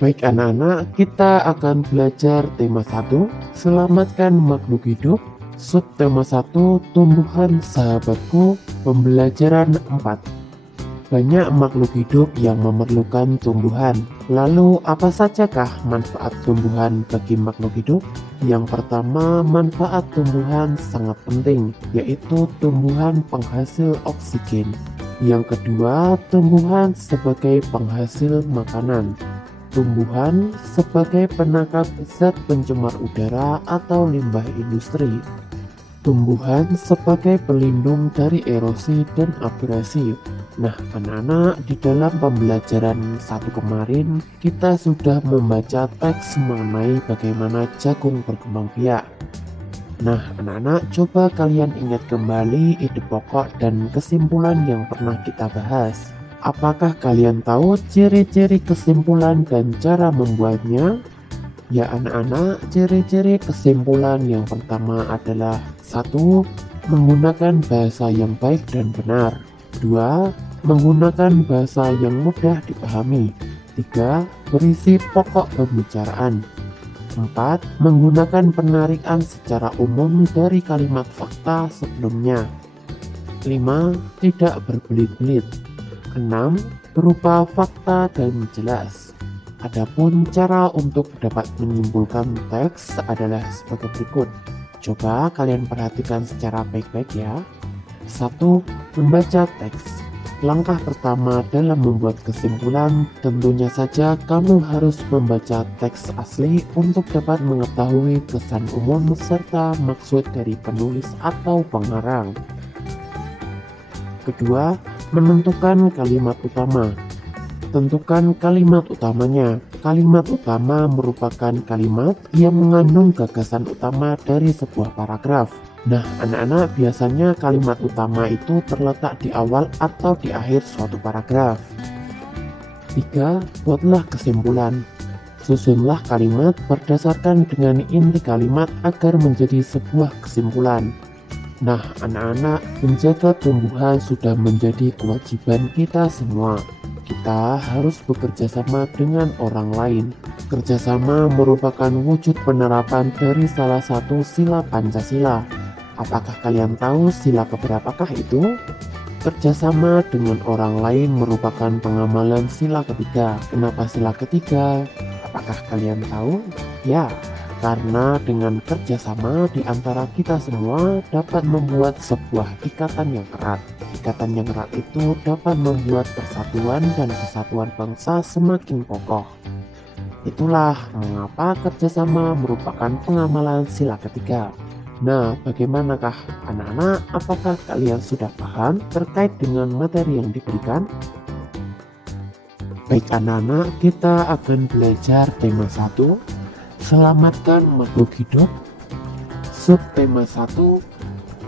Baik anak-anak, kita akan belajar tema 1, selamatkan makhluk hidup. Subtema 1, tumbuhan sahabatku, pembelajaran 4. Banyak makhluk hidup yang memerlukan tumbuhan. Lalu apa sajakah manfaat tumbuhan bagi makhluk hidup? Yang pertama, manfaat tumbuhan sangat penting, yaitu tumbuhan penghasil oksigen. Yang kedua, tumbuhan sebagai penghasil makanan. Tumbuhan sebagai penangkap zat pencemar udara atau limbah industri. Tumbuhan sebagai pelindung dari erosi dan abrasi. Nah, anak-anak, di dalam pembelajaran 1 kemarin, kita sudah membaca teks mengenai bagaimana jagung berkembang biak. Nah, anak-anak, coba kalian ingat kembali ide pokok dan kesimpulan yang pernah kita bahas. Apakah kalian tahu ciri-ciri kesimpulan dan cara membuatnya? Ya anak-anak, ciri-ciri kesimpulan yang pertama adalah 1. Menggunakan bahasa yang baik dan benar. 2. Menggunakan bahasa yang mudah dipahami. 3. Berisi pokok pembicaraan. 4. Menggunakan penarikan secara umum dari kalimat fakta sebelumnya. 5. Tidak berbelit-belit. 6. Berupa fakta dan jelas. Adapun cara untuk dapat menyimpulkan teks adalah sebagai berikut. Coba kalian perhatikan secara baik-baik ya. 1. Membaca teks. Langkah pertama dalam membuat kesimpulan, tentunya saja kamu harus membaca teks asli untuk dapat mengetahui kesan umum serta maksud dari penulis atau pengarang. Kedua, menentukan kalimat utama. Tentukan kalimat utamanya. Kalimat utama merupakan kalimat yang mengandung gagasan utama dari sebuah paragraf. Nah, anak-anak, biasanya kalimat utama itu terletak di awal atau di akhir suatu paragraf. 3. Buatlah kesimpulan. Susunlah kalimat berdasarkan dengan inti kalimat agar menjadi sebuah kesimpulan. Nah, anak-anak, menjaga tumbuhan sudah menjadi kewajiban kita semua. Kita harus bekerja sama dengan orang lain. Kerjasama merupakan wujud penerapan dari salah satu sila Pancasila. Apakah kalian tahu sila keberapakah itu? Kerjasama dengan orang lain merupakan pengamalan sila ketiga. Kenapa sila ketiga? Apakah kalian tahu? Ya, karena dengan kerjasama di antara kita semua dapat membuat sebuah ikatan yang erat. Ikatan yang erat itu dapat membuat persatuan dan kesatuan bangsa semakin kokoh. Itulah mengapa kerjasama merupakan pengamalan sila ketiga. Nah, bagaimanakah anak-anak? Apakah kalian sudah paham terkait dengan materi yang diberikan? Baik anak-anak, kita akan belajar tema 1. Selamatkan makhluk hidup. Subtema 1,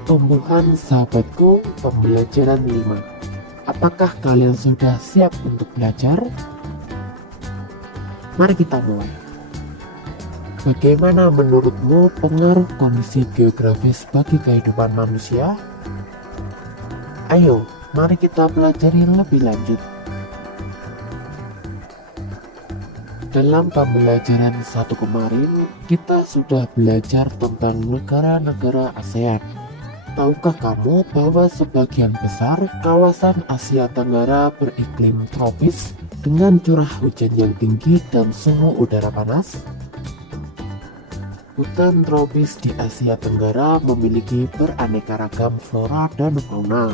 tumbuhan sahabatku, pembelajaran 5. Apakah kalian sudah siap untuk belajar? Mari kita mulai. Bagaimana menurutmu pengaruh kondisi geografis bagi kehidupan manusia? Ayo, mari kita pelajari lebih lanjut. Dalam pembelajaran 1 kemarin, kita sudah belajar tentang negara-negara ASEAN. Tahukah kamu bahwa sebagian besar kawasan Asia Tenggara beriklim tropis dengan curah hujan yang tinggi dan suhu udara panas? Hutan tropis di Asia Tenggara memiliki beraneka ragam flora dan fauna.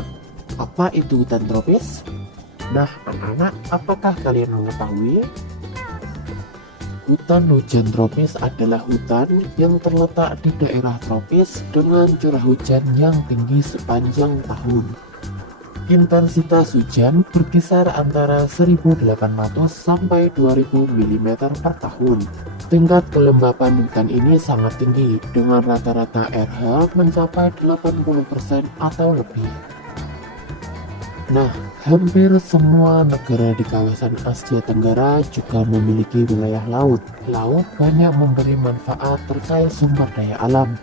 Apa itu hutan tropis? Nah, anak-anak, apakah kalian mengetahui? Hutan hujan tropis adalah hutan yang terletak di daerah tropis dengan curah hujan yang tinggi sepanjang tahun. Intensitas hujan berkisar antara 1.800 sampai 2.000 mm per tahun. Tingkat kelembapan hutan ini sangat tinggi, dengan rata-rata RH mencapai 80% atau lebih. Nah, hampir semua negara di kawasan Asia Tenggara juga memiliki wilayah laut. Laut banyak memberi manfaat terkait sumber daya alam.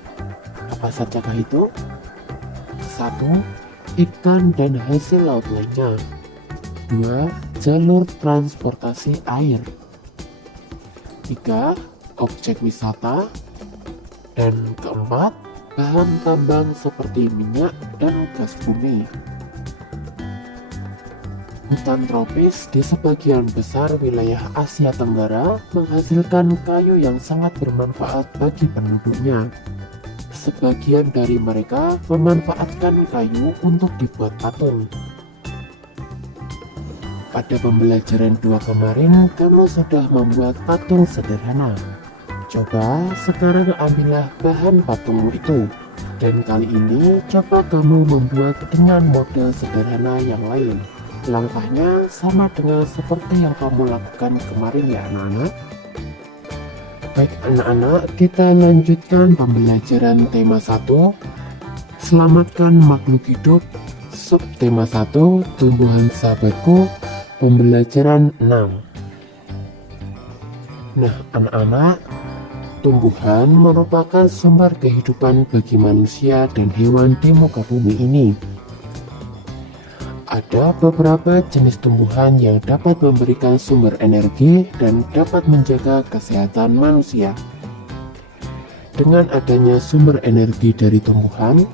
Apa sajakah itu? 1. Ikan dan hasil laut lainnya. 2. Jalur transportasi air. Ketiga, objek wisata. Dan keempat, bahan tambang seperti minyak dan gas bumi. Hutan tropis di sebagian besar wilayah Asia Tenggara menghasilkan kayu yang sangat bermanfaat bagi penduduknya. Sebagian dari mereka memanfaatkan kayu untuk dibuat patung. Pada pembelajaran 2 kemarin, kamu sudah membuat patung sederhana. Coba sekarang ambillah bahan patungmu itu. Dan kali ini coba kamu membuat dengan model sederhana yang lain. Langkahnya sama dengan seperti yang kamu lakukan kemarin ya anak-anak. Baik anak-anak, kita lanjutkan pembelajaran tema 1. Selamatkan makhluk hidup. Subtema 1, tumbuhan sahabatku. Pembelajaran 6. Nah anak-anak, tumbuhan merupakan sumber kehidupan bagi manusia dan hewan di muka bumi ini. Ada beberapa jenis tumbuhan yang dapat memberikan sumber energi dan dapat menjaga kesehatan manusia. Dengan adanya sumber energi dari tumbuhan,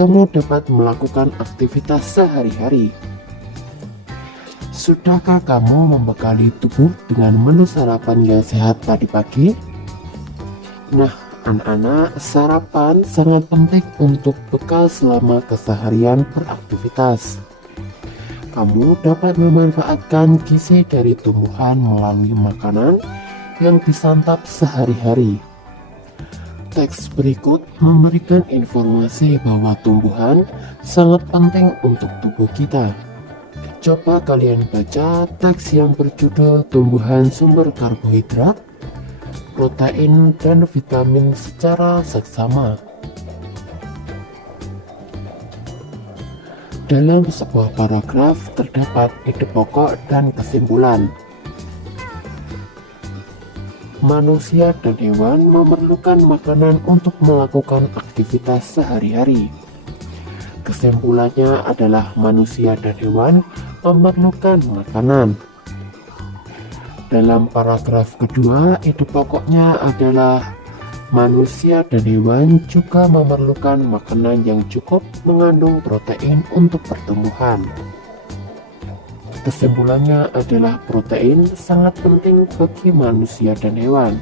kamu dapat melakukan aktivitas sehari-hari. Sudahkah kamu membekali tubuh dengan menu sarapan yang sehat tadi pagi? Nah, anak-anak, sarapan sangat penting untuk bekal selama keseharian beraktivitas. Kamu dapat memanfaatkan gizi dari tumbuhan melalui makanan yang disantap sehari-hari. Teks berikut memberikan informasi bahwa tumbuhan sangat penting untuk tubuh kita. Coba kalian baca teks yang berjudul Tumbuhan Sumber Karbohidrat, Protein, dan Vitamin secara seksama. Dalam sebuah paragraf terdapat ide pokok dan kesimpulan. Manusia dan hewan memerlukan makanan untuk melakukan aktivitas sehari-hari. Kesimpulannya adalah manusia dan hewan memerlukan makanan. Dalam paragraf kedua, ide pokoknya adalah manusia dan hewan juga memerlukan makanan yang cukup mengandung protein untuk pertumbuhan. Kesimpulannya adalah protein sangat penting bagi manusia dan hewan.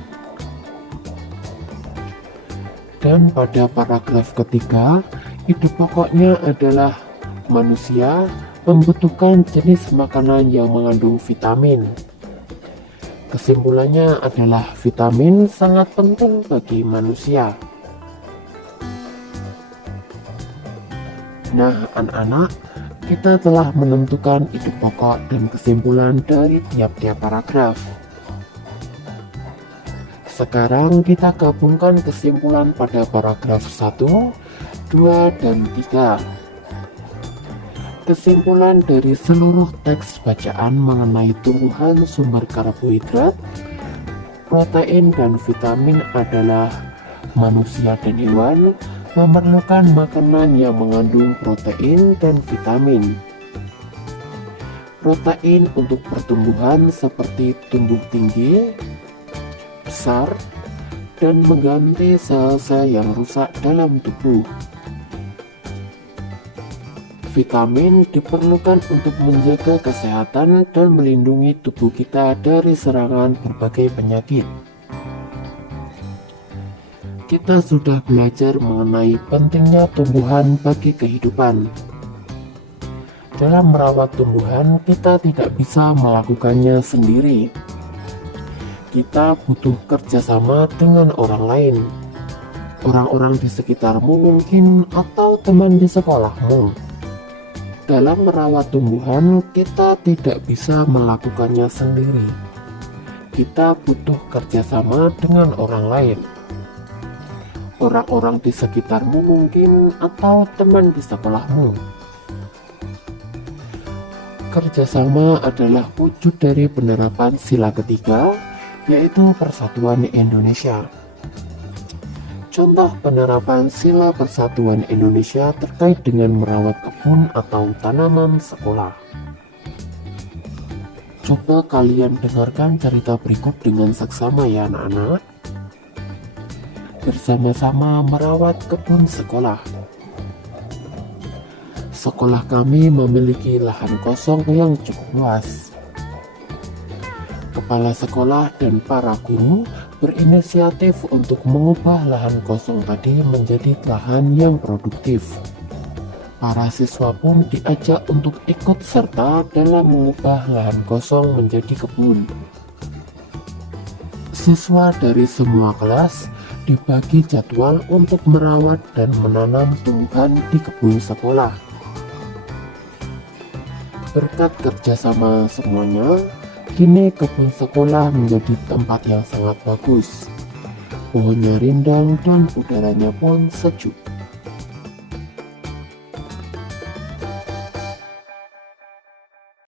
Dan pada paragraf ketiga, ide pokoknya adalah manusia membutuhkan jenis makanan yang mengandung vitamin. Kesimpulannya adalah vitamin sangat penting bagi manusia. Nah anak-anak, kita telah menentukan ide pokok dan kesimpulan dari tiap-tiap paragraf. Sekarang kita gabungkan kesimpulan pada paragraf 1, 2, dan 3. Kesimpulan dari seluruh teks bacaan mengenai tumbuhan sumber karbohidrat, protein, dan vitamin adalah manusia dan hewan memerlukan makanan yang mengandung protein dan vitamin. Protein untuk pertumbuhan seperti tumbuh tinggi, besar, dan mengganti sel-sel yang rusak dalam tubuh. Vitamin diperlukan untuk menjaga kesehatan dan melindungi tubuh kita dari serangan berbagai penyakit. Kita sudah belajar mengenai pentingnya tumbuhan bagi kehidupan. Dalam merawat tumbuhan, kita tidak bisa melakukannya sendiri. Kita butuh kerjasama dengan orang lain. Orang-orang di sekitarmu mungkin, atau teman di sekolahmu. Dalam merawat tumbuhan, kita tidak bisa melakukannya sendiri. Kita butuh kerjasama dengan orang lain. Orang-orang di sekitarmu mungkin, atau teman di sekolahmu. Kerjasama adalah wujud dari penerapan sila ketiga, yaitu Persatuan Indonesia. Contoh penerapan sila Persatuan Indonesia terkait dengan merawat kebun atau tanaman sekolah. Coba kalian dengarkan cerita berikut dengan seksama ya anak-anak. Bersama-sama merawat kebun sekolah. Sekolah kami memiliki lahan kosong yang cukup luas. Kepala sekolah dan para guru berinisiatif untuk mengubah lahan kosong tadi menjadi lahan yang produktif. Para siswa pun diajak untuk ikut serta dalam mengubah lahan kosong menjadi kebun. Siswa dari semua kelas dibagi jadwal untuk merawat dan menanam tumbuhan di kebun sekolah. Berkat kerjasama semuanya, kini kebun sekolah menjadi tempat yang sangat bagus. Pohonnya rindang dan udaranya pun sejuk.